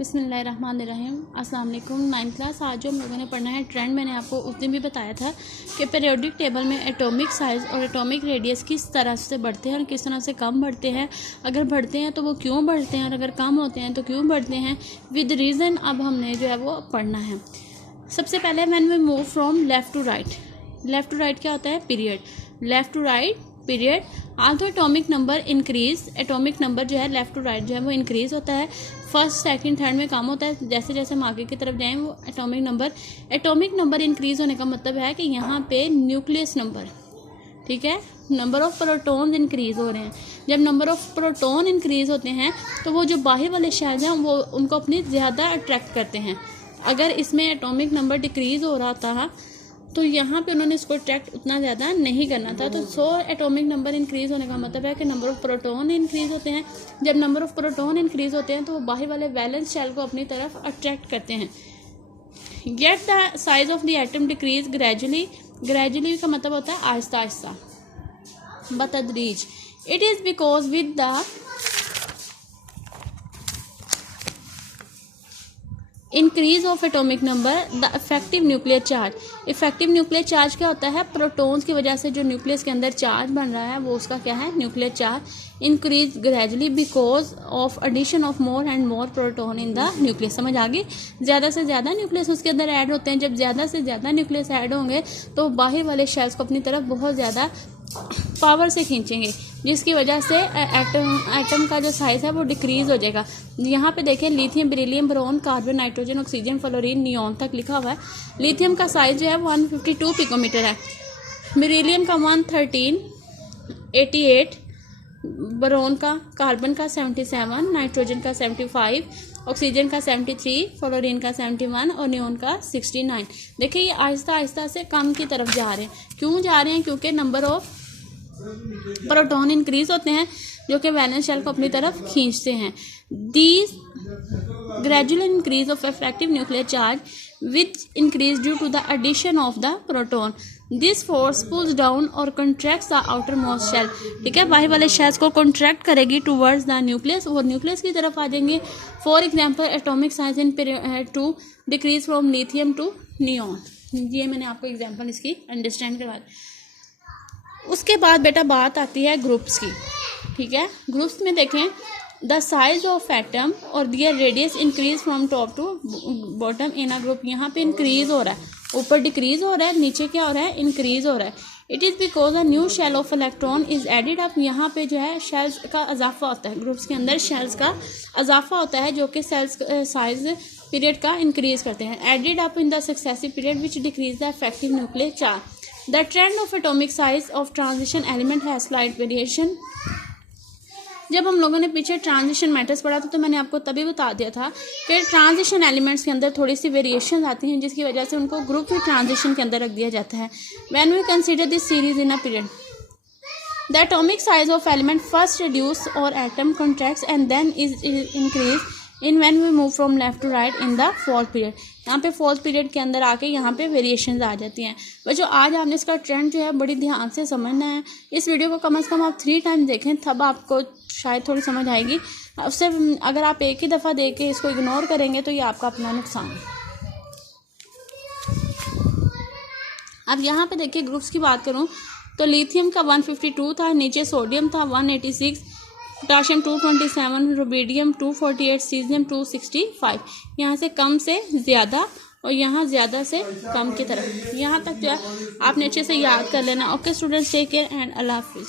बिस्मिल्लाहिर्रहमानिर्रहीम। अस्सलाम वालेकुम। 9th class. आज जो हम लोगों ने पढ़ना है ट्रेंड, मैंने आपको उस दिन भी बताया था कि पीरियोडिक टेबल में एटॉमिक साइज़ और एटॉमिक रेडियस किस तरह से बढ़ते हैं और किस तरह से कम बढ़ते हैं। अगर बढ़ते हैं तो वो क्यों बढ़ते हैं और अगर कम होते हैं तो क्यों बढ़ते हैं, विद रीज़न अब हमने जो है वो पढ़ना है। सबसे पहले when we move from left to right. Left to right क्या होता है? Period. Left to right period. Also atomic number increase. Atomic number जो है लेफ़्ट टू राइट जो है वो इंक्रीज होता है। फर्स्ट सेकंड थर्ड में कम होता है। जैसे जैसे हम आगे की तरफ जाएं वो एटॉमिक नंबर इंक्रीज होने का मतलब है कि यहाँ पे न्यूक्लियस नंबर, ठीक है, नंबर ऑफ प्रोटॉन्स इंक्रीज हो रहे हैं। जब नंबर ऑफ प्रोटॉन इंक्रीज होते हैं तो वो जो बाहर वाले शेल्स हैं वो उनको अपनी ज़्यादा अट्रैक्ट करते हैं। अगर इसमें एटॉमिक नंबर डिक्रीज हो रहा था तो यहाँ पे उन्होंने इसको अट्रैक्ट उतना ज़्यादा नहीं करना था। तो एटॉमिक नंबर इंक्रीज़ होने का मतलब है कि नंबर ऑफ प्रोटॉन इंक्रीज़ होते हैं। जब नंबर ऑफ प्रोटॉन इंक्रीज़ होते हैं तो वो बाहर वाले वैलेंस शेल को अपनी तरफ अट्रैक्ट करते हैं। Get the size of the atom decrease gradually. Gradually का मतलब होता है आहिस्ता आहिस्ता, बतदरीज। It is because with the increase of atomic number the effective nuclear charge. Effective nuclear charge क्या होता है? प्रोटॉन्स की वजह से जो न्यूक्लियस के अंदर चार्ज बन रहा है वो उसका क्या है? Nuclear charge. Increase gradually because of addition of more and more proton in the nucleus. समझ आ गई? ज़्यादा से ज़्यादा न्यूक्लियस उसके अंदर ऐड होते हैं। जब ज़्यादा से ज़्यादा न्यूक्लियस ऐड होंगे तो बाहर वाले शेल्स को अपनी तरफ बहुत ज़्यादा पावर से खींचेंगे, जिसकी वजह से एटम का जो साइज़ है वो डिक्रीज़ हो जाएगा। यहाँ पे देखें, lithium, beryllium, boron, carbon, nitrogen, oxygen, fluorine, neon तक लिखा हुआ है। लिथियम का साइज़ जो है 152 पिकोमीटर है, बेरिलियम का 11388, बोरॉन का, कार्बन का 77, नाइट्रोजन का 75, ऑक्सीजन का 73, फ्लोरीन का 71 और नियॉन का 69। देखिए ये आहिस्ता आहिस्ता से कम की तरफ जा रहे हैं। क्यों जा रहे हैं? क्योंकि नंबर ऑफ प्रोटॉन इंक्रीज होते हैं जो कि वैलेंस शेल को अपनी तरफ खींचते हैं। These gradual increase of effective nuclear charge which increase due to the addition of the proton. This force pulls down और contracts the outermost shell. ठीक है, बाहर वाले शेल्स को कंट्रैक्ट करेगी टूवर्ड्स द न्यूक्लियस, और न्यूक्लियस की तरफ आ जाएंगे। For example atomic size in to decrease from lithium to neon. ये मैंने आपको एग्जाम्पल इसकी अंडरस्टैंड करवा दी। उसके बाद बेटा बात आती है ग्रुप्स की। ठीक है, ग्रुप्स में देखें, द साइज ऑफ एटम और their radius increase from top to bottom in a group. यहाँ पे इंक्रीज हो रहा है, ऊपर डिक्रीज हो रहा है, नीचे क्या हो रहा है? इंक्रीज हो रहा है। It is because a new shell of electron is added up. यहाँ पे जो है शेल्स का इजाफा होता है, ग्रुप्स के अंदर शेल्स का इजाफा होता है जो कि सेल्स साइज पीरियड का इंक्रीज करते हैं। Added up in the successive period which decrease the effective nuclear charge. The trend of atomic size of transition element has slight variation। जब हम लोगों ने पीछे ट्रांजिशन मैटर्स पढ़ा था तो मैंने आपको तभी बता दिया था कि ट्रांजिशन एलिमेंट्स के अंदर थोड़ी सी वेरिएशन आती हैं, जिसकी वजह से उनको ग्रुप ट्रांजिशन के अंदर रख दिया जाता है। When we consider this series in a period, the atomic size of element first reduce or atom contracts and then is increased in when we move from left to right in the fourth period। यहाँ पे fourth period के अंदर आके यहाँ पे variations आ जाती हैं। बच्चों आज आपने इसका ट्रेंड जो है बड़ी ध्यान से समझना है। इस वीडियो को कम से कम आप 3 टाइम देखें, तब आपको शायद थोड़ी समझ आएगी। उससे अगर आप एक ही दफ़ा देख के इसको इग्नोर करेंगे तो ये आपका अपना नुकसान है। अब यहाँ पे देखिए, ग्रुप्स की बात करूँ तो लिथियम का 152 था, नीचे सोडियम था 186, पोटाशियम 227, रुबिडियम 248, सीजियम 265। यहाँ से कम से ज़्यादा और यहाँ ज़्यादा से कम की तरफ। यहाँ तक जो है आपने अच्छे से याद कर लेना। Okay students, take care and अल्लाह हाफिज़।